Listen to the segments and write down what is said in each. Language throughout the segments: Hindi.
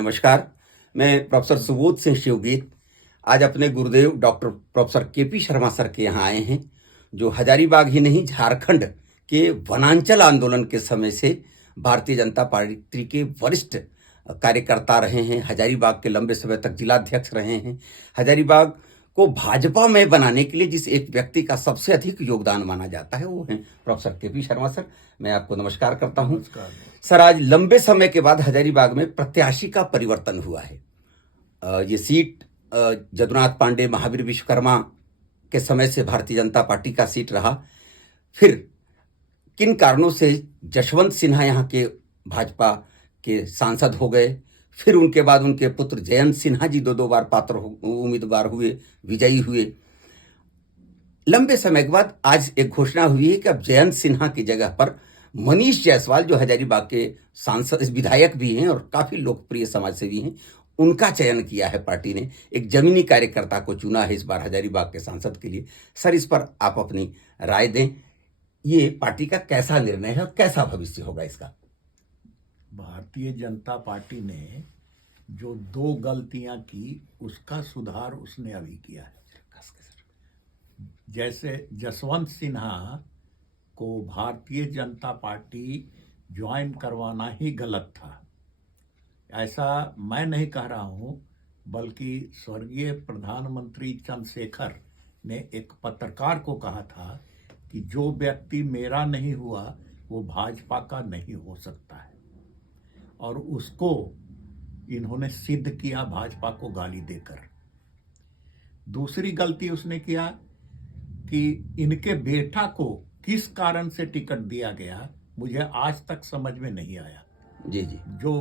नमस्कार। मैं प्रोफेसर सुबोध सिंह शिवगीत आज अपने गुरुदेव doctor professor KP Sharma sir के यहाँ आए हैं, जो हजारीबाग ही नहीं झारखंड के वनांचल आंदोलन के समय से भारतीय जनता पार्टी के वरिष्ठ कार्यकर्ता रहे हैं। हजारीबाग के लंबे समय तक जिलाध्यक्ष रहे हैं। हजारीबाग को भाजपा में बनाने के लिए जिस एक व्यक्ति का सबसे अधिक योगदान माना जाता है वो है प्रोफेसर केपी शर्मा सर। मैं आपको नमस्कार करता हूं। सर, आज लंबे समय के बाद हजारीबाग में प्रत्याशी का परिवर्तन हुआ है। ये सीट जदुनाथ पांडे, महावीर विश्वकर्मा के समय से भारतीय जनता पार्टी का सीट रहा। फिर किन कारणों से जसवंत सिन्हा यहाँ के भाजपा के सांसद हो गए। फिर उनके बाद उनके पुत्र जयंत सिन्हा जी दो बार पात्र उम्मीदवार हुए, विजयी हुए। लंबे समय के बाद आज एक घोषणा हुई है कि अब जयंत सिन्हा की जगह पर मनीष जायसवाल, जो हजारीबाग के सांसद विधायक भी हैं और काफी लोकप्रिय समाज सेवी हैं, उनका चयन किया है पार्टी ने। एक जमीनी कार्यकर्ता को चुना है इस बार हजारीबाग के सांसद के लिए। सर, इस पर आप अपनी राय दें। ये पार्टी का कैसा निर्णय है और कैसा भविष्य होगा इसका? भारतीय जनता पार्टी ने जो दो गलतियां की उसका सुधार उसने अभी किया है। जैसे जसवंत सिन्हा को भारतीय जनता पार्टी ज्वाइन करवाना ही गलत था, ऐसा मैं नहीं कह रहा हूं, बल्कि स्वर्गीय प्रधानमंत्री चंद्रशेखर ने एक पत्रकार को कहा था कि जो व्यक्ति मेरा नहीं हुआ वो भाजपा का नहीं हो सकता है, और उसको इन्होंने सिद्ध किया भाजपा को गाली देकर। दूसरी गलती उसने किया कि इनके बेटा को किस कारण से टिकट दिया गया, मुझे आज तक समझ में नहीं आया। जी जी। जो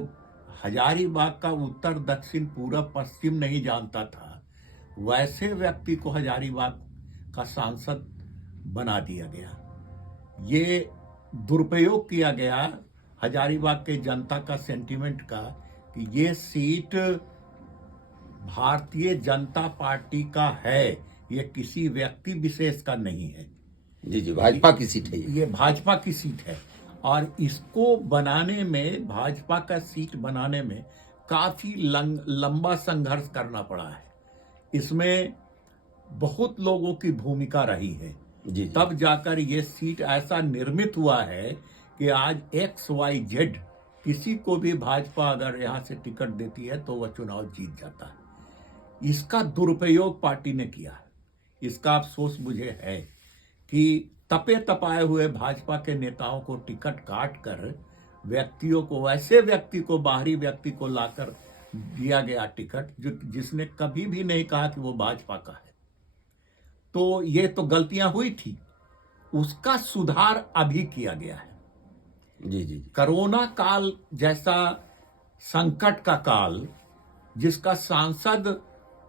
हजारीबाग का उत्तर दक्षिण पूरब पश्चिम नहीं जानता था, वैसे व्यक्ति को हजारीबाग का सांसद बना दिया गया। ये दुरुपयोग किया गया हजारीबाग के जनता का सेंटीमेंट का कि ये सीट भारतीय जनता पार्टी का है, ये किसी व्यक्ति विशेष का नहीं है। जी जी, भाजपा की सीट है ये भाजपा की सीट है, और इसको बनाने में, भाजपा का सीट बनाने में काफी लंबा संघर्ष करना पड़ा है। इसमें बहुत लोगों की भूमिका रही है। जी। तब जाकर ये सीट ऐसा निर्मित हुआ है कि आज XYZ किसी को भी भाजपा अगर यहां से टिकट देती है तो वह चुनाव जीत जाता है। इसका दुरुपयोग पार्टी ने किया है। इसका अफसोस मुझे है कि तपे तपाए हुए भाजपा के नेताओं को टिकट काट कर व्यक्तियों को, ऐसे व्यक्ति को, बाहरी व्यक्ति को लाकर दिया गया टिकट जिसने कभी भी नहीं कहा कि वो भाजपा का है। तो ये तो गलतियां हुई थी, उसका सुधार अभी किया गया है। जी जी। कोरोना काल जैसा संकट का काल, जिसका सांसद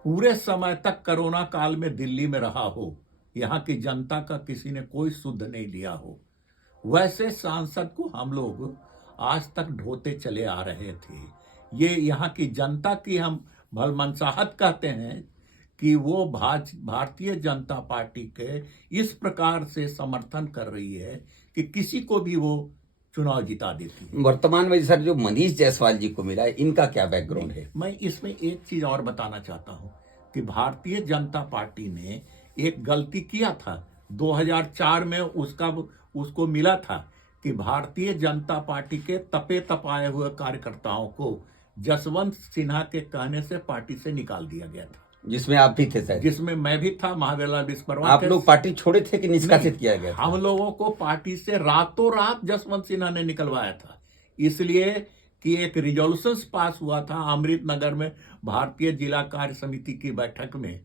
पूरे समय तक कोरोना काल में दिल्ली में रहा हो, यहाँ की जनता का किसी ने कोई सुध नहीं लिया हो, वैसे सांसद को हम लोग आज तक ढोते चले आ रहे थे। ये यहाँ की जनता की हम भलमनसाहत कहते हैं कि वो भारतीय जनता पार्टी के इस प्रकार से समर्थन कर रही है कि किसी को भी वो चुनाव जिता देती है। वर्तमान में सर जो मनीष जायसवाल जी को मिला है, इनका क्या बैकग्राउंड है? मैं इसमें एक चीज और बताना चाहता हूं कि भारतीय जनता पार्टी ने एक गलती किया था 2004 में, उसको मिला था कि भारतीय जनता पार्टी के तपे तपाए हुए कार्यकर्ताओं को जसवंत सिन्हा के कहने से पार्टी से निकाल दिया गया था, जिसमें आप भी थे सर। जिसमें मैं भी था, महावीर विश्वकर्मा। आप लोग पार्टी छोड़े थे कि निष्कासित किया गया? हम लोगों को पार्टी से रातों रात जसवंत सिन्हा ने निकलवाया था, इसलिए कि एक रिजोल्यूशन पास हुआ था अमृतनगर में भारतीय जिला कार्य समिति की बैठक में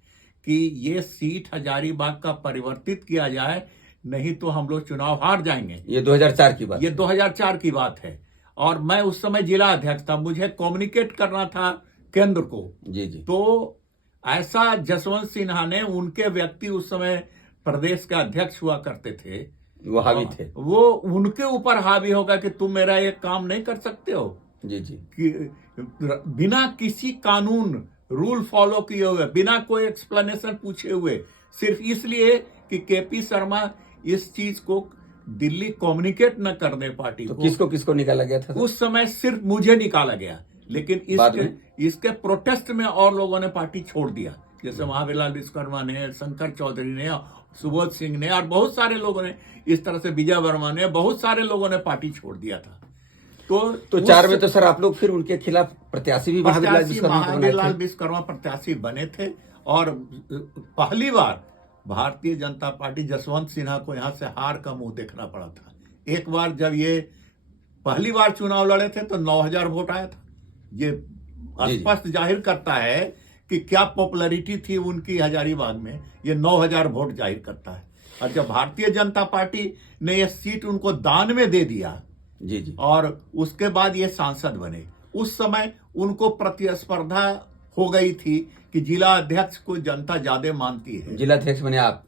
कि ये सीट हजारीबाग का परिवर्तित किया जाए, नहीं तो हम लोग चुनाव हार जाएंगे। ये 2004 की बात? ये 2004 की बात है, और मैं उस समय जिला अध्यक्ष था, मुझे कम्युनिकेट करना था केंद्र को। जी जी। तो ऐसा जसवंत सिन्हा ने, उनके व्यक्ति उस समय प्रदेश के अध्यक्ष हुआ करते थे, वो हावी थे, वो उनके ऊपर हावी होगा कि तुम मेरा ये काम नहीं कर सकते हो। जी जी। कि बिना किसी कानून रूल फॉलो किए हुए, बिना कोई एक्सप्लेनेशन पूछे हुए, सिर्फ इसलिए कि केपी शर्मा इस चीज को दिल्ली कम्युनिकेट न कर दे पार्टी तो को। किसको निकाला गया था? उस समय सिर्फ मुझे निकाला गया, लेकिन बाद में इसके प्रोटेस्ट में और लोगों ने पार्टी छोड़ दिया, जैसे महावीरलाल विश्वकर्मा ने, शंकर चौधरी ने, सुबोध सिंह ने और बहुत सारे लोगों ने, इस तरह से विजय वर्मा ने, बहुत सारे लोगों ने पार्टी छोड़ दिया था। तो 4 में तो सर आप लोग फिर उनके खिलाफ प्रत्याशी भी महावीरलाल विश्वकर्मा प्रत्याशी बने थे और पहली बार भारतीय जनता पार्टी जसवंत सिन्हा को यहां से हार का मुंह देखना पड़ा था। एक बार जब ये पहली बार चुनाव लड़े थे तो 9,000 वोट आया था। ये स्पष्ट जाहिर करता है कि क्या पॉपुलैरिटी थी उनकी हजारीबाग में, ये 9,000 वोट जाहिर करता है। और जब भारतीय जनता पार्टी ने यह सीट उनको दान में दे दिया जी और उसके बाद ये सांसद बने, उस समय उनको प्रतिस्पर्धा हो गई थी कि जिला अध्यक्ष को जनता ज्यादा मानती है। जिला अध्यक्ष बने आप?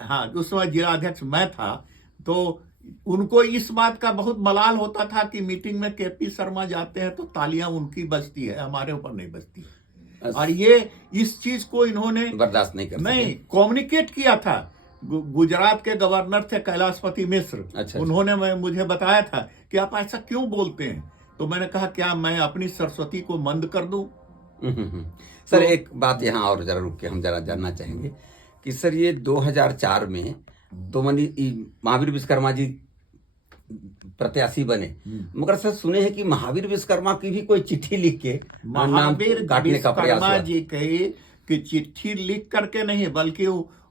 हाँ, उस समय जिला अध्यक्ष मैं था। तो उनको इस बात का बहुत मलाल होता था कि मीटिंग में केपी शर्मा जाते हैं तो तालियां उनकी बजती है, हमारे ऊपर नहीं बजती। और ये इस चीज को इन्होंने बर्दाश्त नहीं कम्युनिकेट किया था। गुजरात के गवर्नर थे कैलाशपति मिश्र, अच्छा। उन्होंने मुझे बताया था कि आप ऐसा क्यों बोलते हैं, तो मैंने कहा क्या मैं अपनी सरस्वती को मंद कर दूं? सर एक बात यहाँ और जरा रुक के हम जरा जानना चाहेंगे कि सर ये 2004 में तो महावीर विश्वकर्मा जी प्रत्याशी बने, मगर सर सुने हैं कि महावीर विश्वकर्मा की भी कोई चिट्ठी लिख के नाम काटने का प्रयास हुआ। जी कहे कि चिट्ठी लिख करके नहीं, बल्कि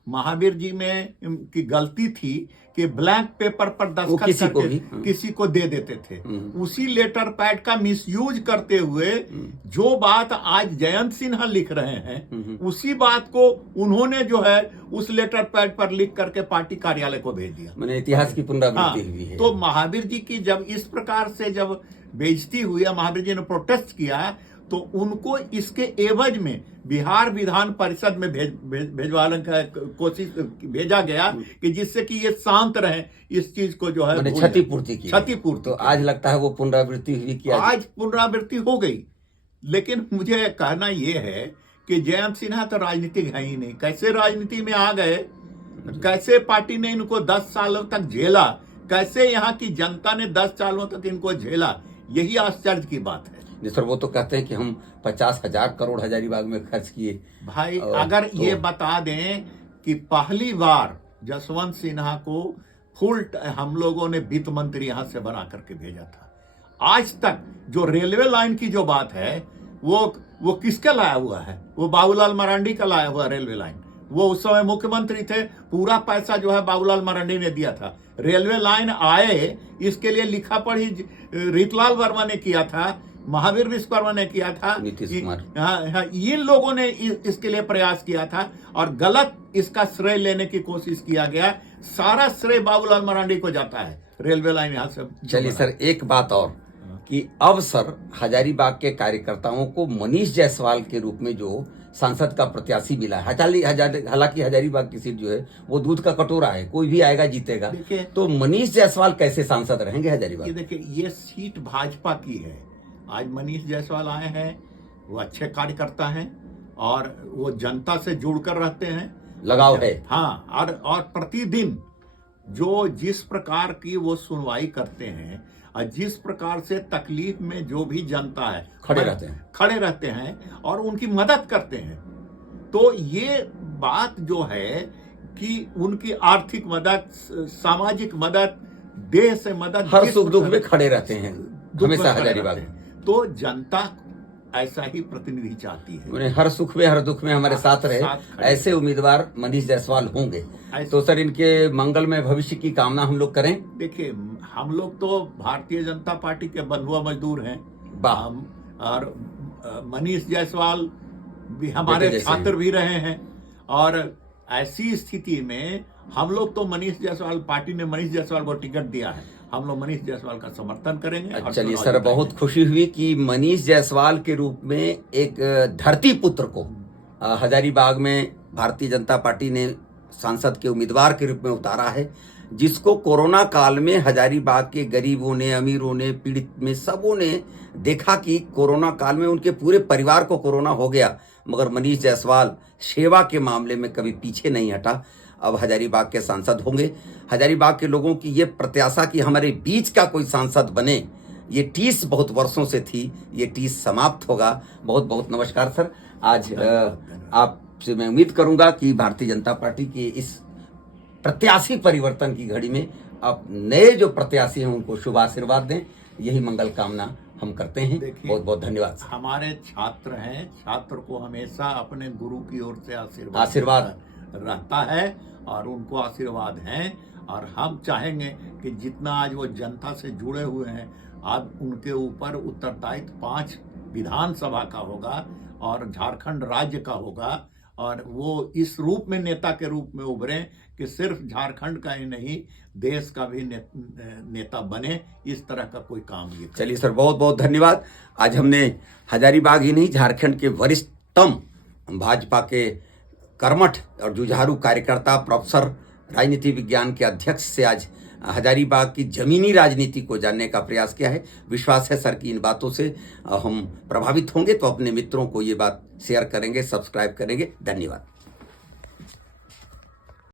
महावीर जी में की गलती थी कि ब्लैंक पेपर पर दस्तखत करके किसी को दे देते थे। उसी लेटर पैड का मिसयूज करते हुए जो बात आज जयंत सिन्हा लिख रहे हैं, उसी बात को उन्होंने जो है उस लेटर पैड पर लिख करके पार्टी कार्यालय को भेज दिया। मैंने इतिहास की पुनरावृत्ति हुई है। तो महावीर जी की जब इस प्रकार से जब बेइज्जती हुई, महावीर जी ने प्रोटेस्ट किया, तो उनको इसके एवज में बिहार विधान परिषद में भेजवाने का कोशिश भेजा गया कि जिससे कि ये शांत रहे, इस चीज को जो है क्षतिपूर्ति। तो आज लगता है वो पुनरावृत्ति हुई कि आज पुनरावृत्ति हो गई। लेकिन मुझे कहना ये है कि जयंत सिन्हा तो राजनीतिक है ही नहीं, कैसे राजनीति में आ गए, कैसे पार्टी ने इनको 10 सालों तक झेला, कैसे यहाँ की जनता ने 10 सालों तक इनको झेला, यही आश्चर्य की बात है। सर वो तो कहते हैं कि हम 50,000 करोड़ हजारीबाग में खर्च किए। भाई अगर तो ये बता दें कि पहली बार जसवंत सिन्हा को फुल हम लोगों ने वित्त मंत्री यहां से बना करके भेजा था। आज तक जो रेलवे लाइन की जो बात है वो किसका लाया हुआ है? वो बाबूलाल मरांडी का लाया हुआ रेलवे लाइन। वो उस समय मुख्यमंत्री थे, पूरा पैसा जो है बाबूलाल मरांडी ने दिया था। रेलवे लाइन आए इसके लिए लिखा पढ़ी रीतलाल वर्मा ने किया था, महावीर विश्वकर्मा ने किया था, नीतीश कुमार, हाँ, इन लोगों ने इसके लिए प्रयास किया था और गलत इसका श्रेय लेने की कोशिश किया गया। सारा श्रेय बाबूलाल मरांडी को जाता है रेलवे लाइन यहाँ से। चलिए सर एक बात और कि अब सर हजारीबाग के कार्यकर्ताओं को मनीष जायसवाल के रूप में जो सांसद का प्रत्याशी मिला है, हालांकि हजारीबाग की सीट जो है वो दूध का कटोरा है, कोई भी आएगा जीतेगा, तो मनीष जायसवाल कैसे सांसद रहेंगे हजारीबाग? देखिए ये सीट भाजपा की है। आज मनीष जायसवाल आए हैं, वो अच्छे कार्यकर्ता हैं और वो जनता से जुड़कर रहते हैं, लगाव है। हाँ, और प्रतिदिन जो जिस प्रकार की वो सुनवाई करते हैं और जिस प्रकार से तकलीफ में जो भी जनता है खड़े रहते हैं और उनकी मदद करते हैं, तो ये बात जो है कि उनकी आर्थिक मदद, सामाजिक मदद, देह से मदद, हर सुख दुख में खड़े रहते हैं हमेशा हजारीबाग में। तो जनता ऐसा ही प्रतिनिधि चाहती है, हर सुख में हर दुख में हमारे साथ रहे, ऐसे उम्मीदवार मनीष जायसवाल होंगे। तो सर इनके मंगलमय भविष्य की कामना हम लोग करें। देखिए हम लोग तो भारतीय जनता पार्टी के बंधुआ मजदूर हैं और मनीष जायसवाल भी हमारे छात्र भी रहे हैं, और ऐसी स्थिति में हम लोग तो मनीष जायसवाल, पार्टी ने मनीष जायसवाल को टिकट दिया है, हम लोग मनीष जायसवाल का समर्थन करेंगे। चलिए सर बहुत खुशी हुई कि मनीष जायसवाल के रूप में एक धरती पुत्र को हजारीबाग में भारतीय जनता पार्टी ने सांसद के उम्मीदवार के रूप में उतारा है, जिसको कोरोना काल में हजारीबाग के गरीबों ने, अमीरों ने, पीड़ित में सबों ने देखा कि कोरोना काल में उनके पूरे परिवार को कोरोना हो गया, मगर मनीष जायसवाल सेवा के मामले में कभी पीछे नहीं हटा। अब हजारीबाग के सांसद होंगे। हजारीबाग के लोगों की ये प्रत्याशा कि हमारे बीच का कोई सांसद बने, ये टीस बहुत वर्षों से थी, ये टीस समाप्त होगा। बहुत बहुत नमस्कार सर। आज आपसे मैं उम्मीद करूंगा कि भारतीय जनता पार्टी के इस प्रत्याशी परिवर्तन की घड़ी में आप नए जो प्रत्याशी हैं उनको शुभ आशीर्वाद दें, यही मंगल कामना हम करते हैं। बहुत बहुत धन्यवाद। हमारे छात्र हैं, छात्र को हमेशा अपने गुरु की ओर से आशीर्वाद रहता है और उनको आशीर्वाद है। और हम चाहेंगे कि जितना आज वो जनता से जुड़े हुए हैं, अब उनके ऊपर उत्तरदायित्व 5 विधानसभा का होगा और झारखंड राज्य का होगा, और वो इस रूप में नेता के रूप में उभरे कि सिर्फ झारखंड का ही नहीं, देश का भी नेता बने। इस तरह का कोई काम ये। चलिए सर, बहुत बहुत धन्यवाद। आज हमने हजारीबाग ही नहीं, झारखंड के वरिष्ठतम भाजपा के कर्मठ और जुझारू कार्यकर्ता, प्रोफेसर राजनीति विज्ञान के अध्यक्ष से आज हजारीबाग की जमीनी राजनीति को जानने का प्रयास किया है। विश्वास है सर की इन बातों से हम प्रभावित होंगे, तो अपने मित्रों को ये बात शेयर करेंगे, सब्सक्राइब करेंगे। धन्यवाद।